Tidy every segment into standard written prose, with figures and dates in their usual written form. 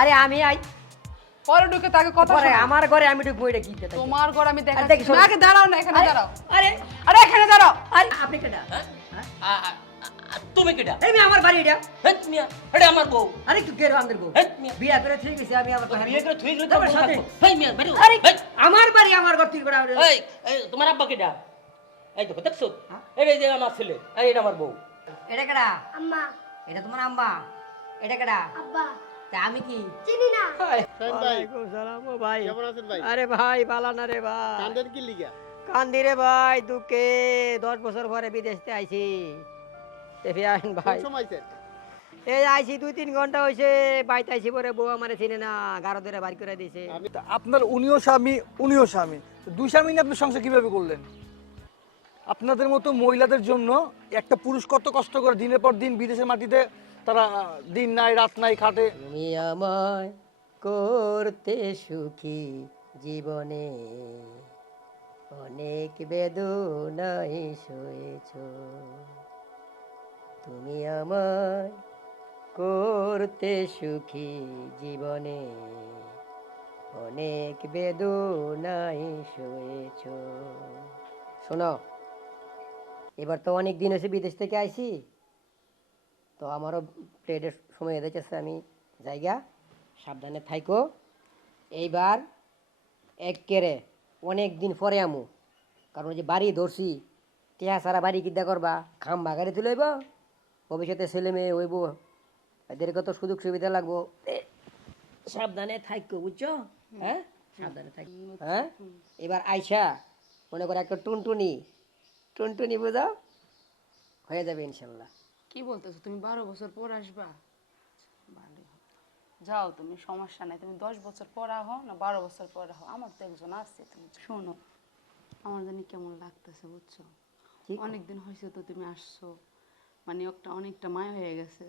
আরে আমি আই পরে ঢুকে তাকে কথা পরে শোনা। আমার ঘরে আমি ঢুকবো এটা কি কথা? তোমার ঘর আমি দেখি, দেখাচ্ছি শোনো। না, আগে দাঁড়াও না, এখানে আরে, দাঁড়াও। আরে আরে এখানে দাঁড়াও। আরে আপনি কেডা? তুমি কেডা? এই মেয়ে আমার বাড়ি এটা। হেট মিয়া, এটা আমার বউ। আরে কি কেরো আমাদের বউ? হেট মিয়া, বিয়া করে ঠিক আছে আমি আমার বিয়ে করে থুই গেলে তোমার তোমার সাথে। সাথে। হেই মিয়া, বেরো। আরে হেই, আমার বাড়ি আমার ঘর ঠিক করে আমরা- এই, এই, তোমার আব্বা কেডা? এই দেখো, দেখছো? হ্যাঁ? এই যে আমার ছেলে, এই এটা আমার বউ। এটা কেডা? আম্মা এটা তোমার আম্মা। এটা কেডা? আব্বা তা আমি কি? চিনি না ওয়ালাইকুম সালাম ও ভাই। কেমন আছেন ভাই? আরে ভাই বালা না রে ভাই। কান্দেন কি লিগা? কান্দি রে ভাই দুঃখে 10 বছর পরে বিদেশতে আইছি। তেফিয়ান ভাই। কোন সময় আইছেন? এই আইছি 2-3 ঘন্টা হইছে বাইতে আইছি পরে বউ আমারে চিনে না গারো ধরে বাড়ি করে দিছে। আপনার উনিও স্বামী দুই স্বামী নিয়ে আপনি সংসার কিভাবে করলেন? আপনাদের মতো মহিলাদের জন্য একটা পুরুষ কত কষ্ট করে দিনের পর দিন বিদেশের মাটিতে তারা দিন নাই রাত নাই খাটে। তুমি আমায় করতে সুখী জীবনে অনেক বেদনায় সয়েছ। তুমি আমায় করতে সুখী জীবনে অনেক বেদনায় সয়েছ। শোনো, এবার তো অনেক দিন হয়েছে বিদেশ থেকে আইছি, তো আমারও প্লেটের সময় হয়ে যাচ্ছে, আমি জায়গা সাবধানে থাইকো। এইবার একেরে অনেক দিন পরে আমু, কারণ ওই যে বাড়ি ধরছি টিয়া সারা বাড়ি কিদ্দা করবা, খাম বাগারে তুলে হইব, ভবিষ্যতে ছেলে মেয়ে হইব, এদের কত সুযোগ সুবিধা লাগবো। সাবধানে থাইকো, বুঝছো? হ্যাঁ সাবধানে থাক। হ্যাঁ এবার আইসা মনে করে একটা টুনটুনি টুনটুনি বুঝাও, হয়ে যাবে ইনশাল্লাহ। কি বলতেছো, তুমি 12 বছর পর আসবা? ভালোই হবে। যাও তুমি, সমস্যা নাই, তুমি 10 বছর পর আহো না 12 বছর পর আহো, আমার তো একজন আছে। তুমি শোনো, আমার জানি কেমন লাগতেছে বুঝছো, ঠিক। অনেকদিন হয়েছে তো তুমি আসছো, মানে অনেকটা মায়া হয়ে গেছে,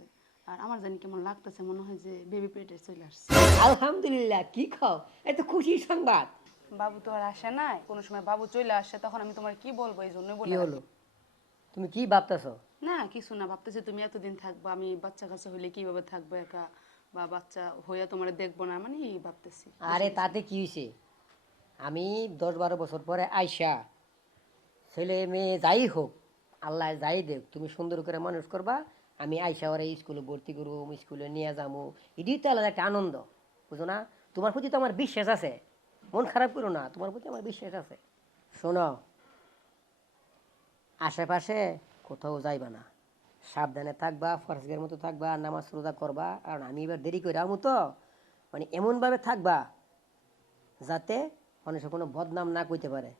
আর আমার জানি কেমন লাগতেছে, মনে হয় যে বেবি পেটে চলে আসছে। আলহামদুলিল্লাহ, কি খাও, এত খুশির সংবাদ। বাবু তো আর আসে নাই, কোনো সময় বাবু চলে আসে, তখন আমি তোমার কি বলবো, এই জন্যই কি বলে হলো, তুমি কি ভাবতেছো? না কিছু না, ভাবতেছি তুমি এতদিন থাকবা, আমি বাচ্চা কাছে হইলে কিভাবে থাকবো একা, বা বাচ্চা হইয়া তোমার দেখবো না, মানে এই ভাবতেছি। আরে তাতে কি হয়েছে, আমি 10-12 বছর পরে আইসা ছেলে মেয়ে যাই হোক, আল্লাহ যাই দেখ, তুমি সুন্দর করে মানুষ করবা, আমি আইসা ওরা স্কুলে ভর্তি করবো, স্কুলে নিয়ে যাবো, এটাই তো আলাদা একটা আনন্দ, বুঝো না? তোমার প্রতি তো আমার বিশ্বাস আছে, মন খারাপ করো না, তোমার প্রতি আমার বিশ্বাস আছে। শোনো, আশেপাশে কোথাও যাইবা না, সাবধানে থাকবা, ফরজের মতো থাকবা, নামাজ রোজা করবা, কারণ আমি এবার দেরি করে আমু তো, মানে এমনভাবে থাকবা যাতে মানুষের কোনো বদনাম না কইতে পারে,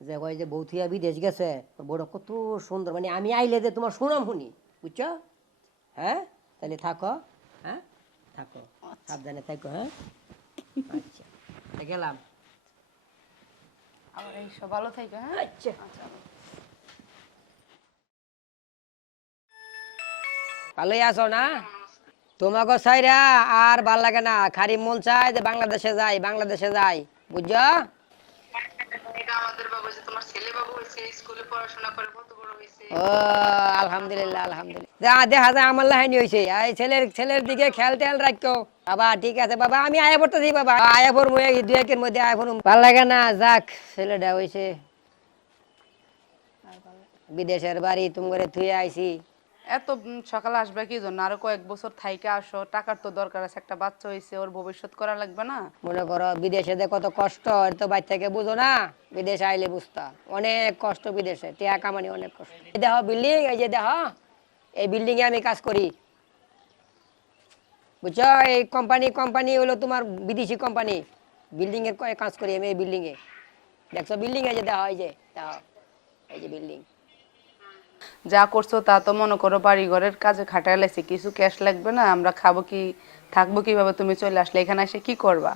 যে ওই যে বৌথিয়া বিদেশ গেছে, বড় কত সুন্দর, মানে আমি আইলে যে তোমার সুনাম শুনি, বুঝছো? হ্যাঁ তাহলে থাকো, হ্যাঁ থাকো, সাবধানে থাকো। হ্যাঁ আচ্ছা গেলাম। আবার এইসব ভালো থাকবে। হ্যাঁ আচ্ছা ভালোই আছো না? তোমাকে সাইরা আর ভাল লাগে না, খালি মন চায় যে বাংলাদেশে যাই, বুঝছো? আমাদের বাবু যে তোমার ছেলে বাবু হয়েছে, স্কুলে পড়াশোনা করে কত বড় হয়েছে। ও আলহামদুলিল্লাহ আলহামদুলিল্লাহ, দেখা যায় আমার লাহানি হয়েছে, এই ছেলের দিকে খেয়াল টেয়াল রাখো বাবা। ঠিক আছে বাবা, আমি আয়া পড়তেছি বাবা, আয়া পড়বো, এই 2-1 মধ্যে আয়া পড়ুম। ভাল লাগে না, যাক ছেলেটা হয়েছে, বিদেশের বাড়ি তুমি করে থুয়ে আইছি। এত সকালে আসবে কি জন্য, আরো কয়েক বছর থাইকে আসো, টাকার তো দরকার আছে, একটা বাচ্চা হয়েছে, ওর ভবিষ্যৎ করা লাগবে না? মনে করো বিদেশে যে কত কষ্ট, এর তো বাচ্চাকে বুঝো না, বিদেশে আইলে বুঝতা অনেক কষ্ট, বিদেশে টিয়া কামানি অনেক কষ্ট। এই দেখো বিল্ডিং, এই যে দেখো এই বিল্ডিং এ আমি কাজ করি, বুঝছো? এই কোম্পানি হলো তোমার বিদেশি কোম্পানি, বিল্ডিং এর কাজ করি আমি, এই বিল্ডিং এ দেখছো, বিল্ডিং এই যে দেখো, এই যে দেখো, এই যে বিল্ডিং। যা করছো তা তো মনে করো বাড়ি ঘরের কাজে খাটায় লাগছে, কিছু ক্যাশ লাগবে না, আমরা খাবো কি, থাকবো কিভাবে, তুমি চলে আসলে এখানে এসে কি করবা?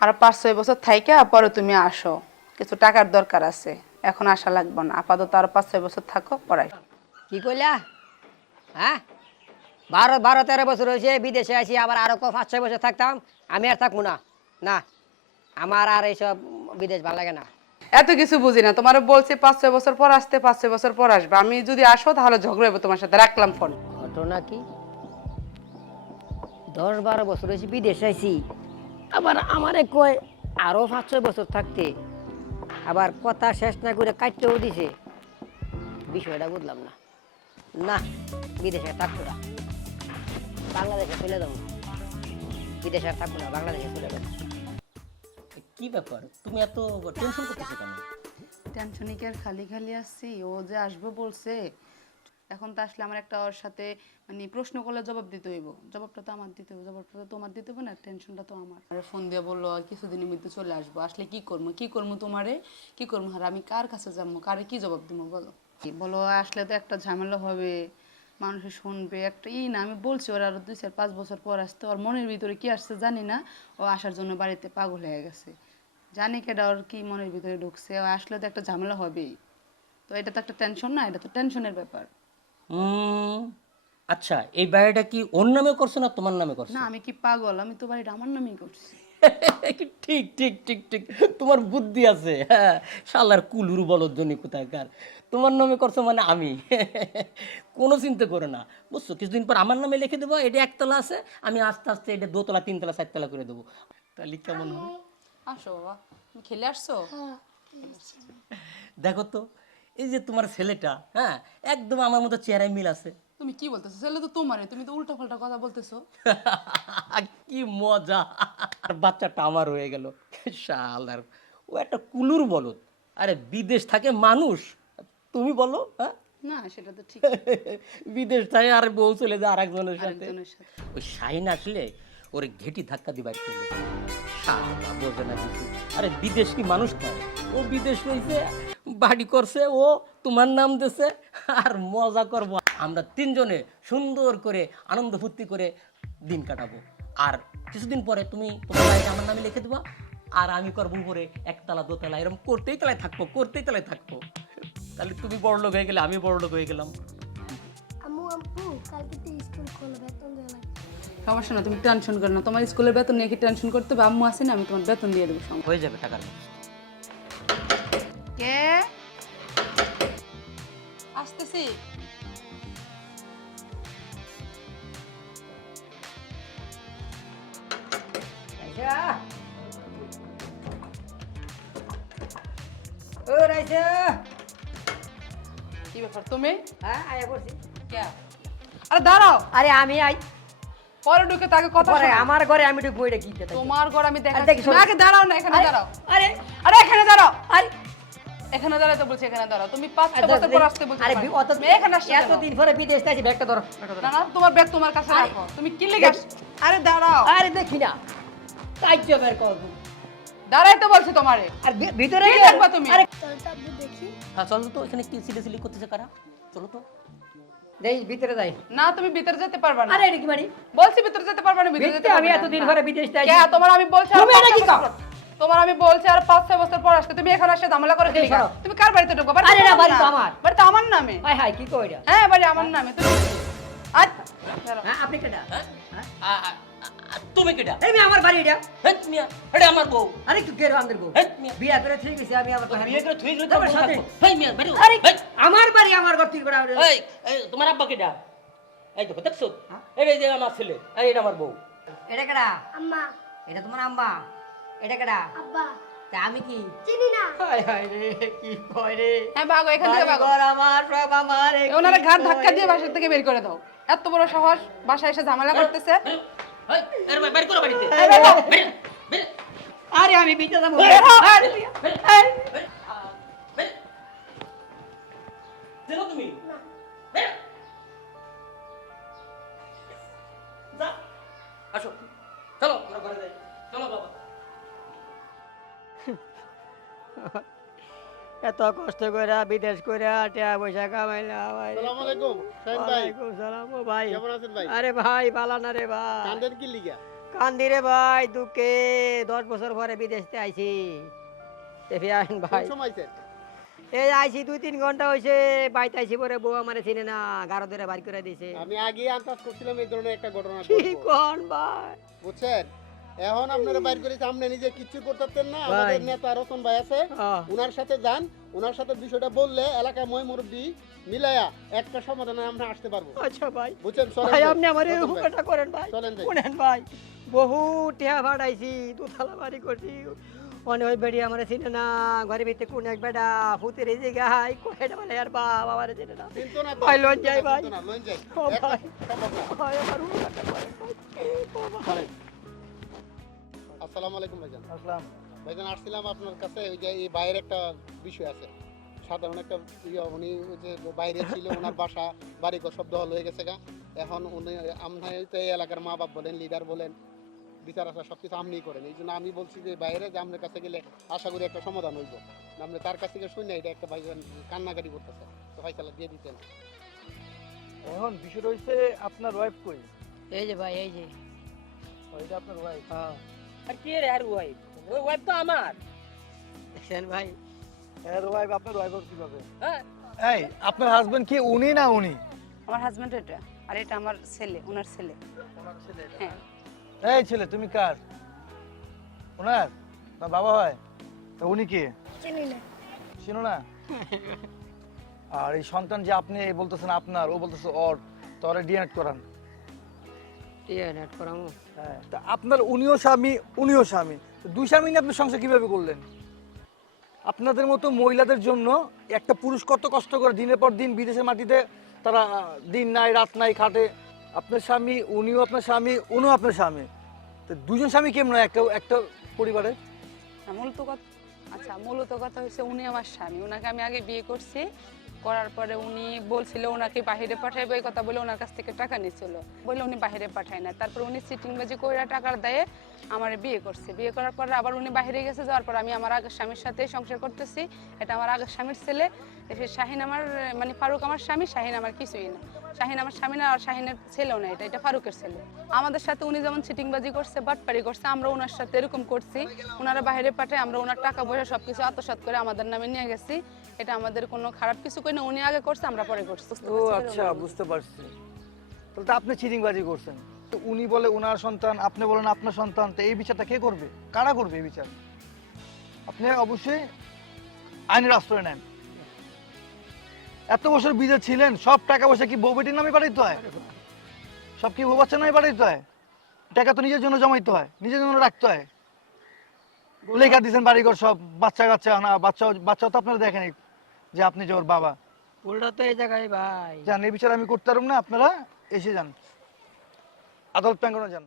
আর 5-6 বছর থাইকে পরে তুমি আসো, কিছু টাকার দরকার আছে, এখন আসা লাগবে না, আপাতত আর 5-6 বছর থাকো, পড়াই। কি কইলা? হ্যাঁ 12-13 বছর হয়েছে বিদেশে আছি, আবার আরো 5-6 বছর থাকতাম, আমি আর থাকবো না, না আমার আর এইসব বিদেশ ভালো লাগে না। এত কিছু বুঝি না, তোমার বলছি 5-6 বছর পর আসতে, 5-6 বছর পর আসবে, আমি যদি আসো তাহলে ঝগড়া হবে তোমার সাথে, রাখলাম ফোন। ঘটনা কি, 10-12 বছর হয়েছে বিদেশ আইছি, আবার আমারে কয় আরো 5-6 বছর থাকতে, আবার কথা শেষ না করে কাটতেও দিছে। বিষয়টা বুঝলাম না। না, বিদেশে থাকবো না, বাংলাদেশে চলে যাবো। বিদেশে আর থাকবো না, বাংলাদেশে চলে যাবো। কি ব্যাপার, তুমি এত টেনশন করতেছো কেন? টেনশনে কি আর খালি খালি আসছি? ও যে আসবে বলছে, এখন তো আসলে আমার একটা ওর সাথে মানে প্রশ্ন করলে জবাব দিতে হইব। জবাবটা তো আমার দিতে হবে, জবাবটা তো তোমার দিতে হবে না, টেনশনটা তো আমার। আর ফোন দিয়ে বললো আর কিছুদিনের মধ্যে চলে আসবো, আসলে কি করবো তোমারে, কি করবো? আর আমি কার কাছে যাবো, কারে কি জবাব দিব বলো? বলো আসলে তো একটা ঝামেলা হবে, মানুষে শুনবে একটা না। আমি বলছি ওর আরো 2-4-5 বছর পর আসতে, ওর মনের ভিতরে কি আসছে জানি না, ও আসার জন্য বাড়িতে পাগল হয়ে গেছে। জানি কেডা ওর কি মনের ভিতরে ঢুকছে, ও আসলে তো একটা ঝামেলা হবেই। তো এটা তো একটা টেনশন না, এটা তো টেনশনের ব্যাপার। আচ্ছা, এই বাড়িটা কি ওর নামে করছো না তোমার নামে করছো? না আমি কি পাগল? আমি তো বাড়িটা আমার নামেই করছি। ঠিক ঠিক ঠিক ঠিক, তোমার বুদ্ধি আছে। হ্যাঁ, শালার কুলুর বলদ জন্য কোথাকার, তোমার নামে করছো মানে আমি। কোনো চিন্তা করো না, বুঝছো? কিছুদিন পর আমার নামে লিখে দেবো, এটা একতলা আছে, আমি আস্তে আস্তে এটা 2তলা 3তলা 4তলা করে দেবো। তাহলে কেমন হবে? আসো বাবা, তুমি খেলে আসছো? দেখো তো, এই যে তোমার ছেলেটা, হ্যাঁ, একদম আমার মতো চেহারায় মিল আছে। তুমি কি বলতেছো? ছেলে তো তোমারে, তুমি তো উল্টা পাল্টা কথা বলতেছো। কি মজা! আর বাচ্চাটা আমার হয়ে গেল। শালার, ও একটা কুলুর বলদ। আরে বিদেশ থাকে মানুষ, তুমি বলো, হ্যাঁ? না সেটা তো ঠিক। বিদেশ থাকে আর বউ চলে যায় আরেকজনের সাথে। আরেকজনের সাথে। ওই শাহিন আসলে ওরে ঘেটি ধাক্কা দিবার করলে, শালা বোঝে না কিছু। আরে বিদেশ কি মানুষ নয়, ও বিদেশ রয়েছে, বাড়ি করছে, ও তোমার নাম দিছে, আর মজা করব আমরা 3 জনে, সুন্দর করে আনন্দ ফুর্তি করে দিন কাটাবো। আর কিছুদিন পরে তুমি তোমার বাড়িটা আমার নামে লিখে দেবা, আর আমি করবো উপরে 1তলা 2তলা, এরকম করতেই তলায় থাকবো। তাহলে তুমি বড়লোক হয়ে গেলে, আমি বড়লোক হয়ে গেলাম। আম্মু আম্মু কালকে তো স্কুল খোলা, বেতন দেওয়া লাগবে। সমস্যা না, তুমি টেনশন করো না। তোমার স্কুলের বেতন নিয়ে কি টেনশন করতে হবে? আম্মু আছে না, আমি তোমার বেতন দিয়ে দেবো। সমস্যা হয়ে যাবে টাকার। কে আসতেছি? রাইসা, ও রাইসা, কি ব্যাপার তুমি? হ্যাঁ আয়া করছি। কে? আরে দাঁড়াও, আরে আমি আই পরে ঢুকে তাকে কথা পরে শোনাও। আমার ঘরে আমি একটু বইটা কিনতে থাকি। তোমার ঘর আমি আর দেখাচ্ছি। দেখি শোনো। না, আগে দাঁড়াও না, এখানে আরে, দাঁড়াও। আরে আরে এখানে দাঁড়াও, আরে এখানে দাঁড়াও তো বলছি, এখানে দাঁড়াও। তুমি 5-6 আচ্ছা, বছর পর আসতে বলছো। আরে তোমায়। অত তুমি এখানে আসছো কেন? এতদিন পরে বিদেশ থেকে ব্যাগটা ধরো, ব্যাগটা ধরো। না না, তোমার ব্যাগ তোমার কাছে রাখো। তুমি কি লেগে আস- আরে দাঁড়াও, আরে দেখি না কাজ্য বের কর। দাঁড়াই তো বলছি তোমারে। আর ভিতরে কি গিয়ে- দেখবা তুমি? আরে চল তো আব্বু দেখি। হ্যাঁ চলো তো, এখানে কি সিলি করতেছে কারা? চলো তো। দেই ভিতরে যাই। না তুমি ভিতরে যেতে পারবে না। আরে এটা কি মানে বলছি ভিতরে যেতে পারবে না, ভিতরে যেতে ভিতরে আমি পারবে না। এতদিন না। পরে বিদেশ থেকে কে তোমার? আমি বলছি আর তুমি এটা 5-6 কি কও? বছর- তোমার আমি বলছি আর 5-6 বছর পর আসতে, তুমি এখানে এসে ঝামেলা করে দিলি কেন? সরো। তুমি কার বাড়িতে ঢুকবা? আরে না, তোমার বাড়ি তো না। আমার। বাড়ি তো আমার নামে। হাই হাই কি কই এটা? হ্যাঁ বাড়ি আমার নামে। তুমি আজ দাঁড়াও। হ্যাঁ আপনি কেডা? তুমি কেটা? এই আমার বাড়ি এটা। হেট মিয়া, এটা আমার বউ। আরে কি কেরো আমাদের বউ? হেট মিয়া, বিয়া করে ঠিক আছে আমি আবার বিয়ে করে থুই গেলে তোমার তোমার সাথে। সাথে। হেই মিয়া, বেরো। আরে হেই, আমার বাড়ি আমার ঘর থেকে করে এই, এই, তোমার আব্বা কেটা? এই দেখো, দেখছো? হ্যাঁ? এই যে আমার ছেলে, এই এটা আমার বউ। এটা কেডা? আম্মা এটা তোমার আম্মা। এটা কেডা? আব্বা তা আমি কি? চিনি না। হাই হাই রে কি কয় রে? হ্যাঁ ভাগো, এখান থেকে ভাগো। বাড়িঘর আমার সব আমার। এ ওনারা কি ঘাট ধাক্কা কয় দিয়ে রে? বাসা থেকে বের করে দাও। এত বড় সাহস, বাসায় এসে ঝামেলা করতেছে। বেরো। হেই, এর বাইরে বের করো বাড়িতে। এই বেরো। বেরো, বেরো, আরে আমি বিতে যাবো। বেরো। আরে বেরো, এই, বেরো। বেরো। চেনো তুমি? বেরো। যা, আসো। চলো, আমরা ঘরে যাই। চলো বাবা। এত কষ্ট করে বিদেশ করে টাকা পয়সা কামাইলাম। আসসালামু আলাইকুম শাহিন ভাই, ওয়ালাইকুম সালাম। ও ভাই, কেমন আছেন ভাই? আরে ভাই পালা না রে ভাই। কান্দেন কি লিগা? কান্দি রে ভাই দুঃখে। 10 বছর পরে বিদেশতে আইছি। আইন কোন ভাই সময় আইছেন? এই আইছি 2-3 ঘন্টা হইছে। বাইতে আইছি পরে বউ আমারে চিনে না, গারো ধরে বাড়ি করে দিছে। আমি আগে আন্দাজ করছিলাম এই ধরনের একটা ঘটনা কি ঘটবো। কোন ভাই? বুঝছেন? এখন আপনারা বাইর করেছে, আপনি নিজে কিচ্ছু করতেন না। ভাই। আমাদের নেতা রতন ভাই আছে, হ্যাঁ। উনার সাথে যান, উনার সাথে বিষয়টা বললে এলাকায় মই মুরব্বী মিলায়া একটা সমাধানে আমরা আসতে পারবো। আচ্ছা ভাই, বুঝছেন? চলেন ভাই যাই। আপনি আমার এই রতন ভাই, উপকারটা করেন ভাই। চলেন যাই। শুনেন ভাই, বহু টিয়া ভাড়াইছি, দুতলা বাড়ি করছি, অনেক ওই বেড়ি আমার চিনে না, ঘরে ভিতরে কোন এক বেড়া ভূতের এই জায়গায় কোয়েটা বলে আর বাবা আমার চিনে না। চিন্তা না তো, ভাই, লন যাই চিন্তা ভাই। না, লন যাই। ও একটা ভাই। সম্ভব না। ভাই আমার উপকারটা করেন ভাই। ও ভাই। চলেন। আসসালামু আলাইকুম ভাইজান। আসলাম। ভাইজান আসছিলাম আপনার কাছে, ওই যে এই বাইরের একটা বিষয় আছে, সাধারণ একটা উনি ওই যে বাইরে ছিল, ওনার বাসা বাড়িঘর সব দখল হয়ে গেছে গা। এখন উনি আপনি তো এই এলাকার মা বাপ বলেন, লিডার বলেন, বিচার আচার সব কিছু আপনিই করেন। এই জন্য আমি বলছি যে বাইরে যে আপনার কাছে গেলে আশা করি একটা সমাধান হইব। আপনি তার কাছ থেকে শুনে এটা একটা ভাইজান কান্নাকাটি করতেছে, তো ফাইসালা দিয়ে দিতেন। এখন বিষয়টা হচ্ছে আপনার ওয়াইফ কই? এই যে ভাই, এই যে ওইটা আপনার ওয়াইফ। হ্যাঁ, আর কি রে আর ওয়াইফ? ওই ওয়াইফ তো আমার। দেখছেন ভাই, এর ওয়াইফ আপনার ওয়াইফ কিভাবে? হ্যাঁ। এই আপনার হাজবেন্ড কি উনি না উনি? আমার হাজবেন্ড এটা, আর এটা আমার ছেলে, ওনার ছেলে। হ্যাঁ। এই ছেলে তুমি কার? ওনার না বাবা হয়? তা উনি কে? চিনি না। চিনো না? আর এই সন্তান যে আপনি বলতেছেন আপনার, ও বলতেছে ওর, তো ওরা ডিএনএ করান। টিয়া নেট করামু। হ্যাঁ, তা আপনার উনিও স্বামী উনিও স্বামী, তো দুই স্বামী নিয়ে আপনি সংসার কিভাবে করলেন? আপনাদের মতো মহিলাদের জন্য একটা পুরুষ কত কষ্ট করে দিনের পর দিন বিদেশের মাটিতে তারা দিন নাই রাত নাই খাটে। আপনার স্বামী উনিও আপনার স্বামী, উনিও আপনার স্বামী, তো দুজন স্বামী কেমন হয় একটা একটা পরিবারে? মূলত কথা, আচ্ছা মূলত কথা হচ্ছে উনি আমার স্বামী, ওনাকে আমি আগে বিয়ে করছি, করার পরে উনি বলছিল ওনাকে বাইরে পাঠাইবে, এই কথা বলে ওনার কাছ থেকে টাকা নিয়েছিল, বলে উনি বাইরে পাঠায় না। তারপর উনি সিটিংবাজি কইরা টাকার দেয় আমার বিয়ে করছে। বিয়ে করার পরে আবার উনি বাইরে গেছে, যাওয়ার পর আমি আমার আগের স্বামীর সাথে সংসার করতেছি। এটা আমার আগের স্বামীর ছেলে, সে শাহিন আমার, মানে ফারুক আমার স্বামী, শাহিন আমার কিছুই না। শাহিন আমার স্বামী না, আর শাহিনের ছেলেও না, এটা ফারুকের ছেলে। আমাদের সাথে উনি যেমন চিটিংবাজি করছে, বাটপারি করছে, আমরা ওনার সাথে এরকম করছি। ওনারা বাইরে পাঠায়, আমরা ওনার টাকা পয়সা সবকিছু আত্মসাৎ করে আমাদের নামে নিয়ে গেছি। এটা আমাদের কোনো খারাপ কিছু করি না, উনি আগে করছে, আমরা পরে করছি। বুঝতে ও পারছেন? আচ্ছা, বুঝতে পারছি। তাহলে তো আপনি চিটিংবাজি করছেন, তো উনি বলে ওনার সন্তান, আপনি বলেন আপনার সন্তান, তো এই বিচারটা কে করবে? কারা করবে এই বিচার? আপনি অবশ্যই আইনের আশ্রয় নেন। এত বছর বিদেশ ছিলেন, সব টাকা পয়সা কি বউ বেটির নামে পাঠাইতে হয়? সব কি বউ বাচ্চার নামে পাঠাইতে হয়? টাকা তো নিজের জন্য জমাইতে হয়, নিজের জন্য রাখতে হয়। লেখা দিয়েছেন বাড়িঘর সব, বাচ্চা কাচ্চা না, বাচ্চাও তো আপনারা দেখেন যে আপনি যে ওর বাবা। উল্টা তো এই জায়গায় ভাই। যান, এই বিচার আমি করতে পারব না, আপনারা এসে যান, আদালত প্রাঙ্গণে যান।